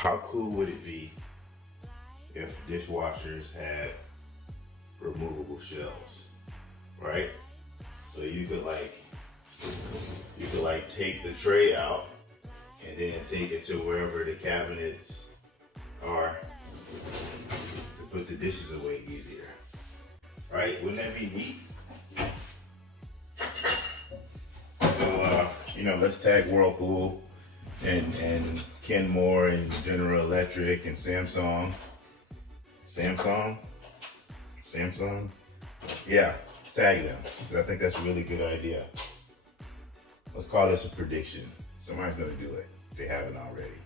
How cool would it be if dishwashers had removable shelves, right? So you could take the tray out and then take it to wherever the cabinets are to put the dishes away easier, right? Wouldn't that be neat? So, let's tag Whirlpool and Kenmore and General Electric and Samsung. Yeah, tag them. 'Cause I think that's a really good idea. Let's call this a prediction. Somebody's gonna do it if they haven't already.